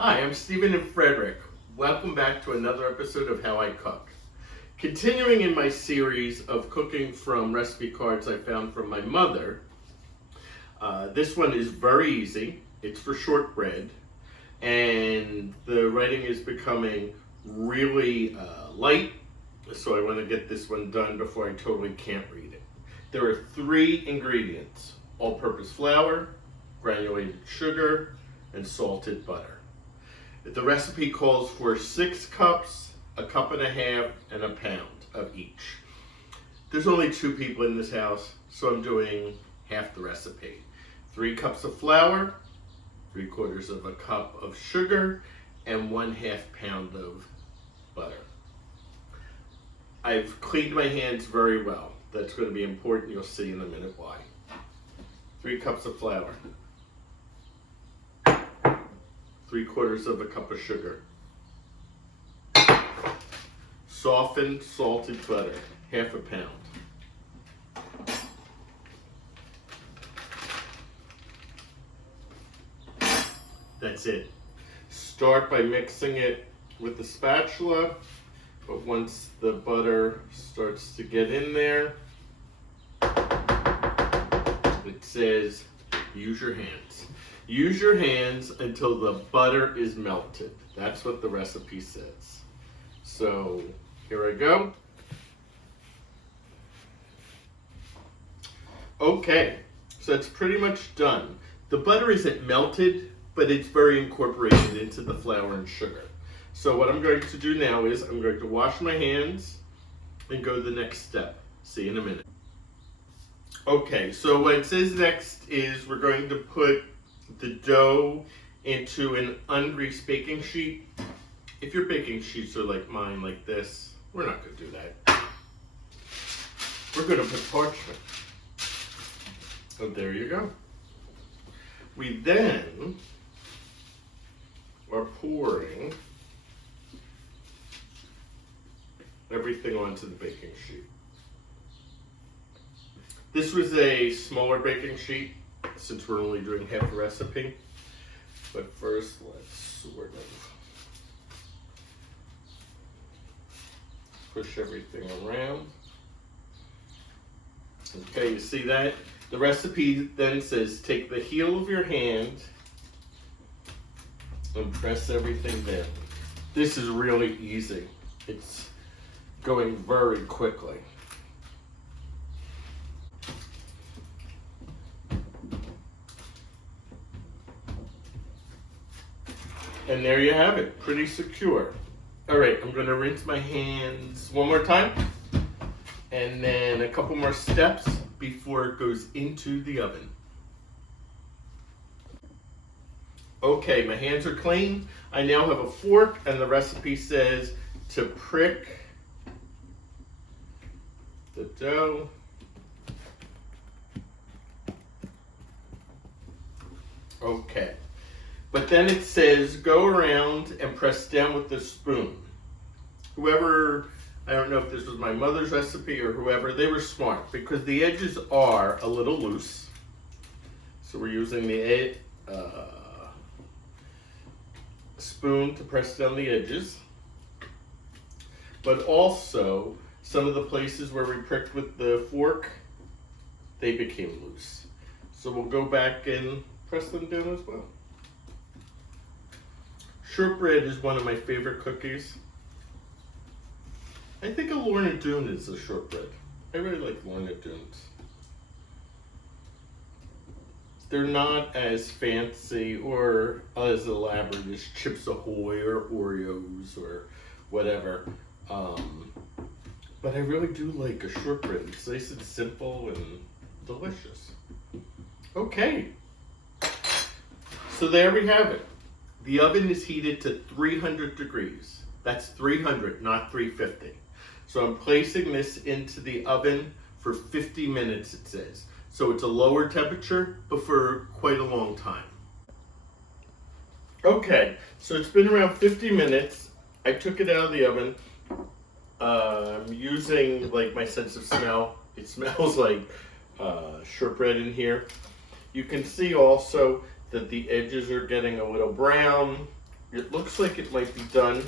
Hi, I'm Stephen and Frederick. Welcome back to another episode of How I Cook. Continuing in my series of cooking from recipe cards I found from my mother, this one is very easy. It's for shortbread, and the writing is becoming really light, so I want to get this one done before I totally can't read it. There are 3 ingredients: all-purpose flour, granulated sugar, and salted butter. The recipe calls for 6 cups, a cup and a half, and a pound of each. There's only 2 people in this house, so I'm doing half the recipe. 3 cups of flour, 3/4 of a cup of sugar, and 1/2 pound of butter. I've cleaned my hands very well. That's going to be important. You'll see in a minute why. 3 cups of flour. 3/4 of a cup of sugar. Softened salted butter, 1/2 pound. That's it. Start by mixing it with the spatula, but once the butter starts to get in there, it says use your hands. Use your hands until the butter is melted. That's what the recipe says. So here I go. Okay, so it's pretty much done. The butter isn't melted, but it's very incorporated into the flour and sugar. So what I'm going to do now is I'm going to wash my hands and go to the next step. See you in a minute. Okay, so what it says next is we're going to put the dough into an ungreased baking sheet. If your baking sheets are like mine, like this, we're not going to do that. We're going to put parchment. Oh, there you go. We then are pouring everything onto the baking sheet. This was a smaller baking sheet, since we're only doing half the recipe. But first, let's sort of push everything around. Okay, you see that? The recipe then says take the heel of your hand and press everything down. This is really easy. It's going very quickly. And there you have it, pretty secure. All right, I'm gonna rinse my hands one more time, and then a couple more steps before it goes into the oven. Okay, my hands are clean. I now have a fork, and the recipe says to prick the dough. Okay. But then it says go around and press down with the spoon. Whoever, I don't know if this was my mother's recipe or whoever, they were smart because the edges are a little loose. So we're using the spoon to press down the edges. But also, some of the places where we pricked with the fork, they became loose. So we'll go back and press them down as well. Shortbread is one of my favorite cookies. I think a Lorna Doone is a shortbread. I really like Lorna Doones. They're not as fancy or as elaborate as Chips Ahoy or Oreos or whatever. But I really do like a shortbread. It's nice and simple and delicious. Okay. So there we have it. The oven is heated to 300 degrees. That's 300, not 350. So I'm placing this into the oven for 50 minutes, it says. So it's a lower temperature, but for quite a long time. Okay, so it's been around 50 minutes. I took it out of the oven. I'm using like my sense of smell. It smells like shortbread in here. You can see also that the edges are getting a little brown. It looks like it might be done.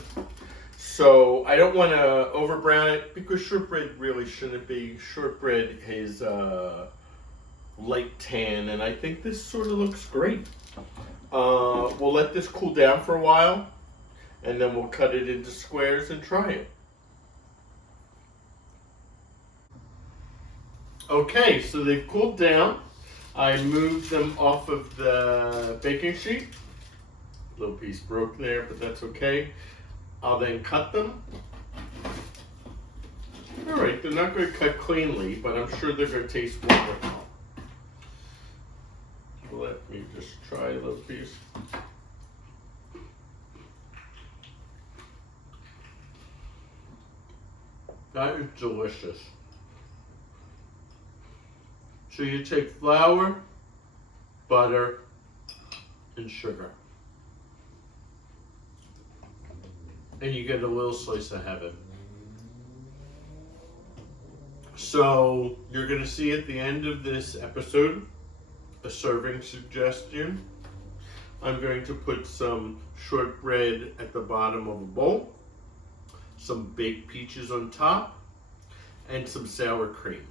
So I don't want to over brown it because shortbread really shouldn't be. Shortbread is light tan, and I think this sort of looks great. We'll let this cool down for a while, and then we'll cut it into squares and try it. Okay, so they've cooled down. I moved them off of the baking sheet. A little piece broke there, but that's okay. I'll then cut them. All right, they're not going to cut cleanly, but I'm sure they're going to taste wonderful. Let me just try a little piece. That is delicious. So you take flour, butter, and sugar. And you get a little slice of heaven. So you're going to see at the end of this episode a serving suggestion. I'm going to put some shortbread at the bottom of a bowl, some baked peaches on top, and some sour cream.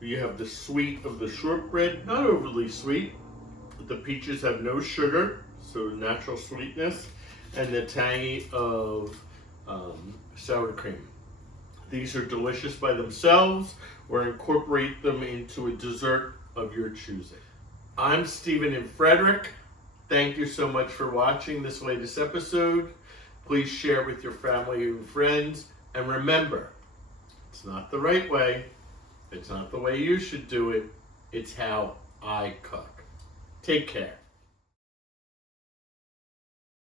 You have the sweet of the shortbread, not overly sweet, but the peaches have no sugar, so natural sweetness, and the tangy of sour cream. These are delicious by themselves, or incorporate them into a dessert of your choosing. I'm Stephen and Frederick. Thank you so much for watching this latest episode. Please share with your family and friends. And remember, it's not the right way. It's not the way you should do it. It's how I cook. Take care.